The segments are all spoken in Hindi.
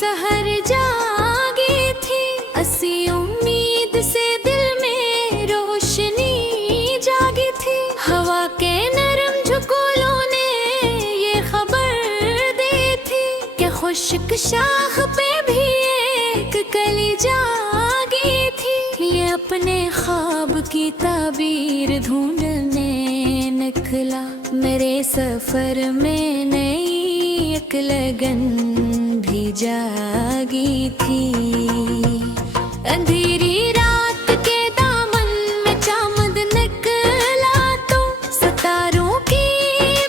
सहर जागी थी, असी उम्मीद से दिल में रोशनी जागी थी। हवा के नरम झुकोलों ने ये खबर दी थी कि खुश्क शाख पे भी एक कली जागी थी। ये अपने ख्वाब की ताबीर ढूंढने निकला, मेरे सफर में नई एक लगन भी जागी थी। अंधेरी रात के दामन में चांद निकला तो सितारों की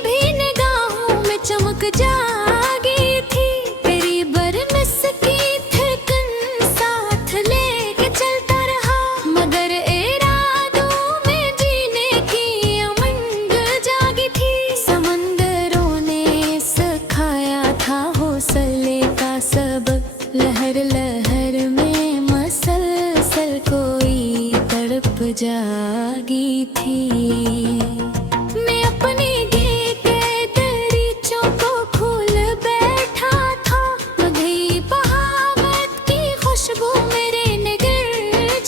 भी निगाहों में चमक जागी थी। तेरी बरमस की थिरकन साथ लेके चलता रहा, मगर इरादों में जीने की उमंग जागी थी। समंदरों ने सिखाया था हौसले का सबक, लहर लहर में मसलसल कोई तड़प जागी थी। मैं अपनी के दरीचों को खोल बैठा था, गई बहावत की खुशबू मेरे निगर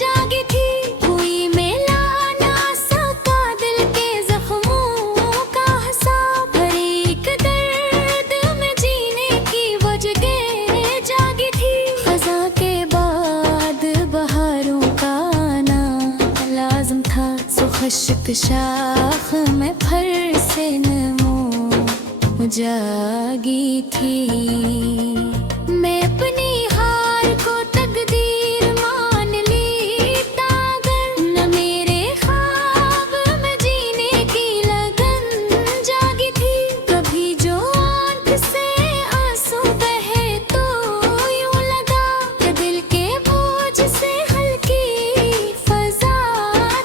जागी थी। कोई मेला ना सका दिल के जख्मों का हिसाब, हर एक दर्द में जीने की वजह जागी थी। खज़ा के बाद बहारों का आना लाज़िम था, सो खुश्क शाख में फर से नमो जागी थी। मैं अपनी हार को तकदीर मान ली तागर, न मेरे ख्वाब में जीने की लगन जागी थी। कभी जो आंख से आंसू बहे तो यूं लगा कि दिल के बोझ से हल्की फजा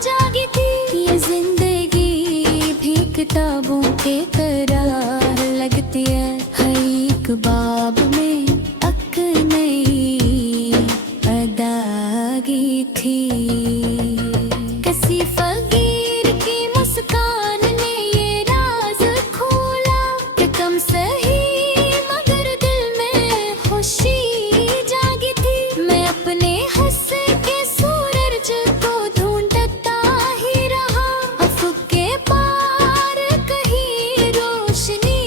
जागी थी। ये जिंदगी भी किताबों के तरह लगती है, हर एक बाब में अक नई अदागी थी। किसी फकीर की मुस्कान ने ये राज खोला कि कम सही मगर दिल में खुशी जागी थी। मैं अपने हंस के सूरज को ढूंढता ही रहा, अफक के पार कहीं रोशनी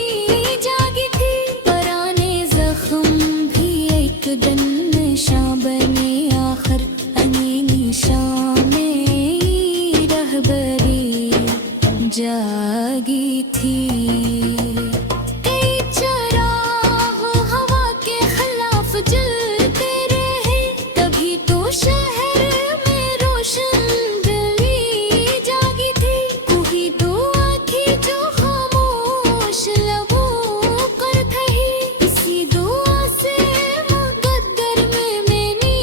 जागी थी। पुराने जख्म भी एक दिन निशां बने, आखिर अनी निशां में रहबरी जागी थी। कई चराग हवा के खिलाफ जलते रहे, तभी तो शहर में रोशन दिली जागी थी। कोई तो आँखें जो खामोश लबों पर थी, इसी दुआ से मुकद्दर में मैंने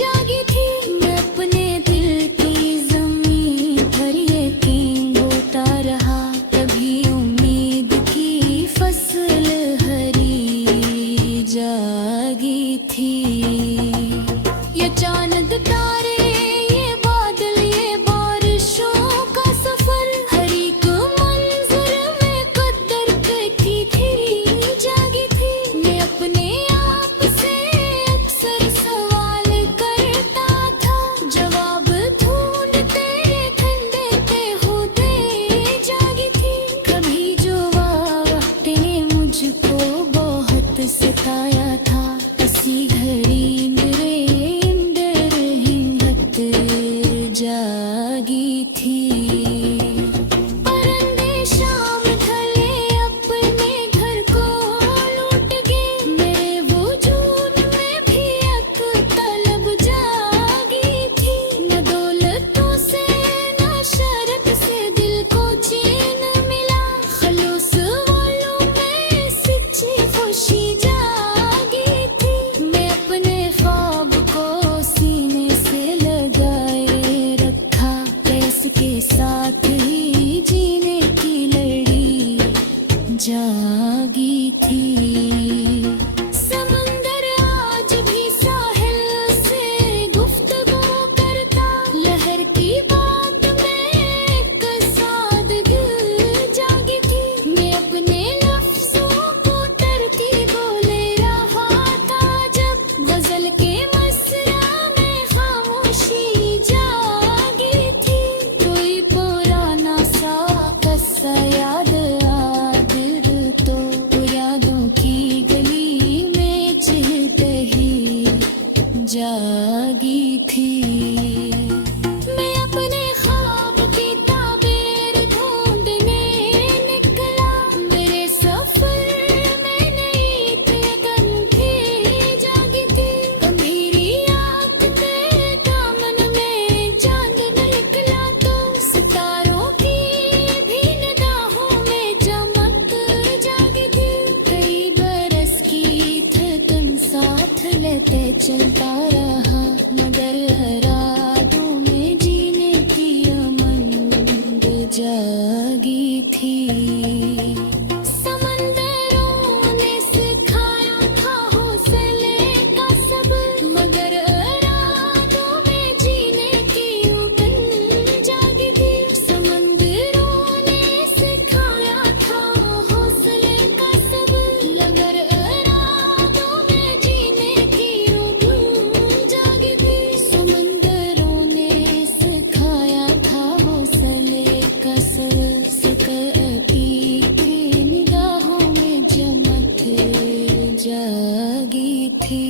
जागी थी। मैं अपने दिल की ज़मीं पर यकीन बोता रहा, तभी उम्मीद की फसल हरी जागी थी। ये चांद तारे ये बादल ये बारिशों का सफर, हर एक मंजर में कद्दर की थी जागी थी। मैं अपने आप से अक्सर सवाल करता था, जवाब ढूंढते ठंडते होते जागी थी। कभी जो बातें मुझको बहुत सताया था, इसी घड़ी थी मैं अपने ख्वाब की ताबीर ढूंढने निकला मेरे सफर में नई लगन थी जागी थी अंधेरी आँख के दामन में चांद निकला तो सितारों की भी निगाहों में चमक जागी थी कई बरस की थकन साथ लेते चलता रहा मगर रातों में जीने की उमंग जागी थी समंदरों ने सिखाया था हौसले का सबक मगर रातों में जीने की उमंग जागी थी समंदरों ने सिखाया था हौसले का सबक मगर रातों में जीने की उमंग जागी थी समंदरों ने सिखाया था हौसले का सबक अभी निगाहों में चमक जागी थी